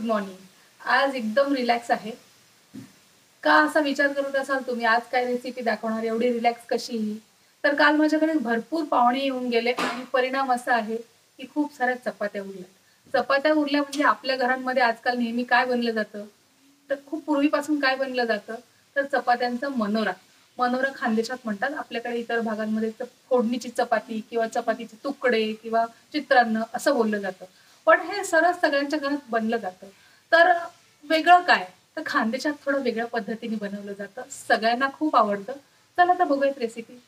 Good morning. आज एकदम relax आहे. का असा विचार करत असाल तुम्ही आज काय रेसिपी दाखवणार, एवढी रिलॅक्स कशी ही? तर काल माझ्याकडे भरपूर पाहुणे येऊन गेले आणि परिणाम असा आहे की खूप साऱ्या चपात्या उरल्या. चपात्या उरल्या म्हणजे आपल्या घरांमध्ये आजकाल नेहमी काय बनलं जातं, तर खूप पूर्वीपासून काय बनलं जातं, तर चपात्यांचा मनोरा. मनोरा खानदेशात म्हणतात, आपल्याकडे इतर भागांमध्ये फोडणीची चपाती किंवा चपातीचे तुकडे किंवा चित्रान्न असं बोललं जातं. पण हे सरस सगळ्यांच्या घरात बनलं जातं. तर वेगळं काय, तर खानदेशात थोडं वेगळ्या पद्धतीने बनवलं जातं, सगळ्यांना खूप आवडतं. चला तर बघूयात रेसिपी.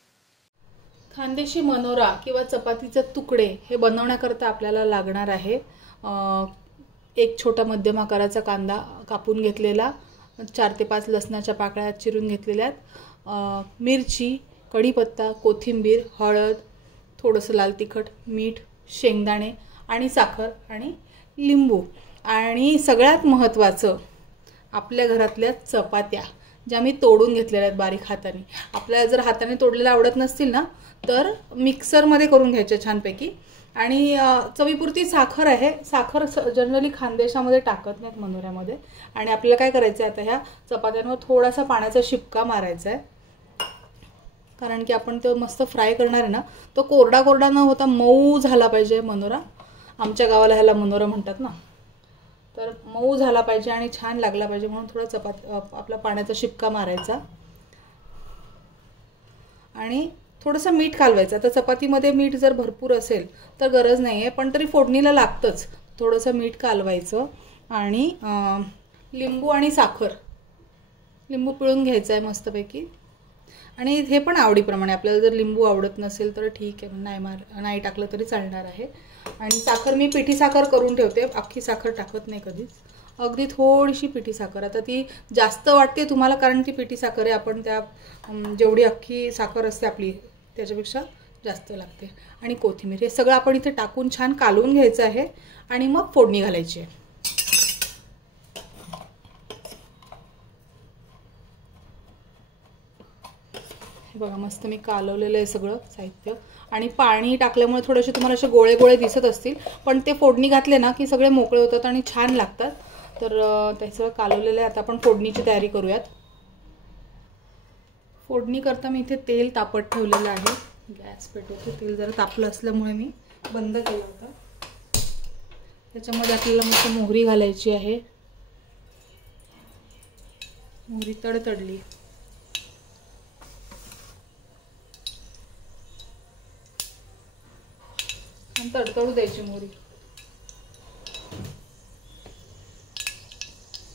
खानदेशी मनोरा किंवा चपातीचे तुकडे हे बनवण्याकरता आपल्याला लागणार आहे एक छोटा मध्यम आकाराचा कांदा कापून घेतलेला, 4 ते 5 लसणाच्या पाकळ्या चिरून घेतलेल्यात, मिरची, कढीपत्ता, कोथिंबीर, हळद, थोडंसं लाल तिखट, मीठ, शेंगदाणे आणि साखर आणि लिंबू. आणि सगळ्यात महत्त्वाचं आपल्या घरातल्या चपात्या ज्या मी तोडून घेतलेल्या आहेत बारीक हाताने. आपल्याला जर हाताने तोडलेल्या आवडत नसतील ना तर मिक्सरमध्ये करून घ्यायच्या छानपैकी. आणि चवीपुरती साखर आहे. साखर जनरली खानदेशामध्ये टाकत नाहीत मनोऱ्यामध्ये. आणि आपल्याला काय करायचं आहे, आता ह्या चपात्यांवर थोडासा पाण्याचा शिपका मारायचा आहे, कारण की आपण तो मस्त फ्राय करणार आहे ना. तो कोरडा कोरडा न होता मऊ झाला पाहिजे मनोरा. आमच्या गावाला ह्याला मनोरा म्हणतात ना. तर मऊ झाला पाहिजे आणि छान लागला पाहिजे म्हणून थोडा आपला पाण्याचा शिपका मारायचा आणि थोडंसं मीठ कालवायचं. आता चपातीमध्ये मीठ जर भरपूर असेल तर गरज नाही आहे, पण तरी फोडणीला लागतंच. थोडंसं मीठ कालवायचं आणि लिंबू आणि साखर, लिंबू पिळून घ्यायचं आहे मस्तपैकी. आणि हे पण आवडीप्रमाणे, आपल्याला जर लिंबू आवडत नसेल तर ठीक आहे, नाही टाकलं तरी चालणार आहे. आणि साखर मी पिठी साखर करून ठेवते, अख्खी साखर टाकत नाही कधीच, अगदी थोडीशी पिठी साखर. आता ती जास्त वाटते तुम्हाला कारण ती पिठी साखर आहे, आपण त्या जेवढी अख्खी साखर असते आपली त्याच्यापेक्षा जास्त लागते. आणि कोथिंबीर, हे सगळं आपण इथे टाकून छान कालवून घ्यायचं आहे आणि मग फोडणी घालायची आहे. बघा मस्त मी कालवलेलं आहे सगळं साहित्य. आणि पाणी टाकल्यामुळे थोडेसे तुम्हाला असे गोळे गोळे दिसत असतील, पण ते फोडणी घातले ना की सगळे मोकळे होतात आणि छान लागतात. तर ते सगळं कालवलेलं आहे. आता आपण फोडणीची तयारी करूयात. फोडणी करता मी इथे तेल तापत ठेवलेलं आहे. गॅस पेटवते. तेल जरा तापलं असल्यामुळे मी बंद केलं होतं. त्याच्यामध्ये आपल्याला मस्त मोहरी घालायची आहे. मोहरी तडतडली, तडतडू द्यायची मोहरी.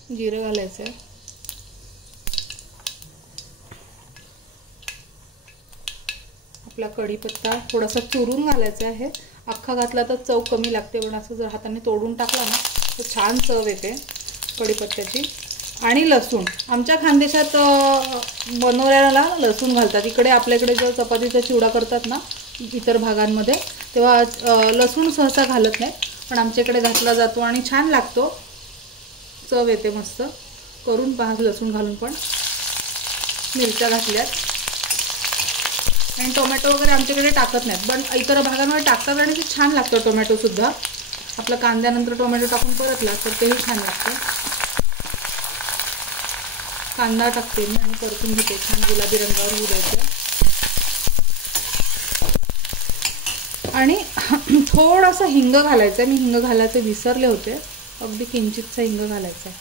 जिरं घालायचं आहे. आपला कढीपत्ता थोडासा चुरून घालायचा आहे. अख्खा घातला तर चव कमी लागते, पण असं जर हाताने तोडून टाकला ना तर छान चव येते कढीपत्त्याची. आणि लसूण, आमच्या खानदेशात बनवण्याला लसूण घालतात. इकडे आपल्याकडे जर चपातीचा चिवडा करतात ना इतर भागांमध्ये, तेव्हा लसूण सहसा घालत नाही, पण आमच्याकडे घातला जातो आणि छान लागतो, चव येते मस्त. करून पहा लसूण घालून. पण मिरच्या घातल्यात आणि टोमॅटो वगैरे आमच्याकडे टाकत नाहीत, पण इतर भागांमध्ये टाकतात आणि ते छान लागतं टोमॅटोसुद्धा. आपलं कांद्यानंतर टोमॅटो टाकून परतला तर तेही छान लागतं. कांदा टाकते मी आणि परतून घेते, छान गुलाबी रंगावर होऊ द्यायचं. आणि थोडासा हिंग घालायचा आहे. मी हिंग घालायचं विसरले होते, अगदी किंचितचा हिंग घालायचा आहे.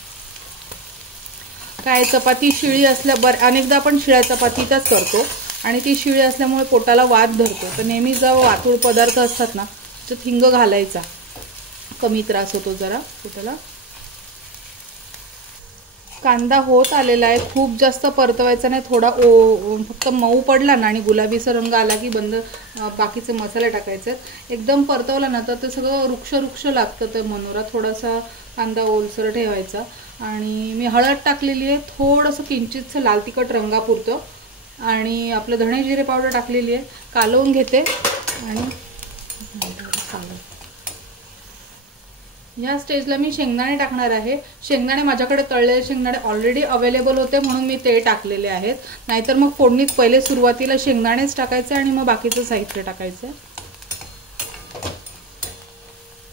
काय चपाती शिळी अनेकदा आपण शिळ्या चपातीचाच करतो आणि ती शिळी असल्यामुळे पोटाला वात धरतो. तर नेहमी जेव्हा वातूळ पदार्थ असतात ना त्यात हिंग घालायचा, कमी त्रास होतो जरा पोटाला. कांदा होत आलेला आहे, खूप जास्त परतवायचा नाही, थोडा फक्त मऊ पडला ना आणि गुलाबीचा रंग आला की बाकीचे मसाले टाकायचे. एकदम परतवला ना तर ते सगळं रुक्ष लागतं ते मनोरा. थोडासा कांदा ओलसर ठेवायचा. आणि मी हळद टाकलेली आहे, थोडंसं किंचितचं लाल तिखट रंगापुरतं, आणि आपलं धणे जिरे पावडर टाकलेली आहे. कालवून घेते आणि ह्या स्टेजला मी शेंगदाणे टाकणार आहे. शेंगदाणे माझ्याकडे तळलेले शेंगदाणे ऑलरेडी अवेलेबल होते म्हणून मी ते टाकलेले आहेत. नाहीतर मग फोडणीत पहिले सुरुवातीला शेंगदाणेच टाकायचे आणि मग बाकीचं साहित्य टाकायचं.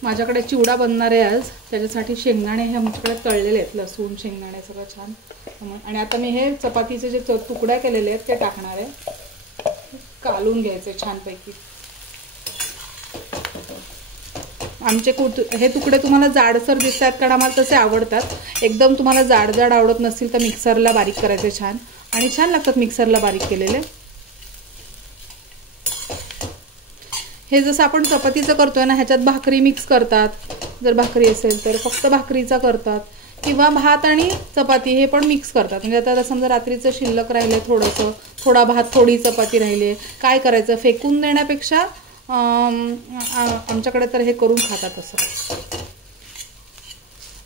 माझ्याकडे चिवडा बनणार आहे आज, त्याच्यासाठी शेंगदाणे हे आमच्याकडे तळलेले आहेत, लसूण शेंगदाणे सगळं छान. आणि आता मी हे चपातीचे जे तुकड्या केलेले आहेत ते टाकणार आहे, कालून घ्यायचे छानपैकी. आमचे हे तुकडे तुम्हाला जाडसर दिसतात कारण आम्हाला तसे आवडतात. एकदम तुम्हाला जाड जाड आवडत नसतील तर मिक्सरला बारीक करायचे छान, आणि छान लागतात मिक्सरला बारीक केलेले. हे जसं आपण चपातीचं करतोय ना, ह्याच्यात भाकरी मिक्स करतात. जर भाकरी असेल तर फक्त भाकरीचा करतात, किंवा भात आणि चपाती हे पण मिक्स करतात. म्हणजे आता समजा रात्रीचं शिल्लक राहिले थोडंसं, थोडा भात थोडी चपाती राहिली, काय करायचं, फेकून देण्यापेक्षा आमच्याकडे तर हे करून खातात असं.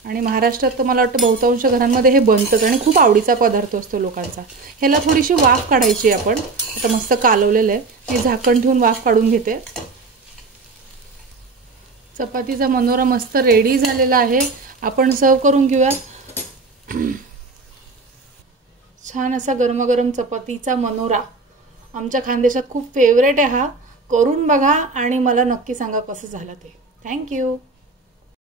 आणि महाराष्ट्रात तर मला वाटतं बहुतांश घरांमध्ये हे बनतंच आणि खूप आवडीचा पदार्थ असतो लोकांचा. ह्याला थोडीशी वाफ काढायची आपण. आता मस्त कालवलेलं आहे, मी झाकण ठेवून वाफ काढून घेते. चपातीचा मनोरा मस्त रेडी झालेला आहे, आपण सर्व करून घेऊया. छान असा गरमागरम चपातीचा मनोरा आमच्या खानदेशात खूप फेवरेट आहे हा. करून बघा आणि मला नक्की सांगा कसं झालं ते. थँक्यू.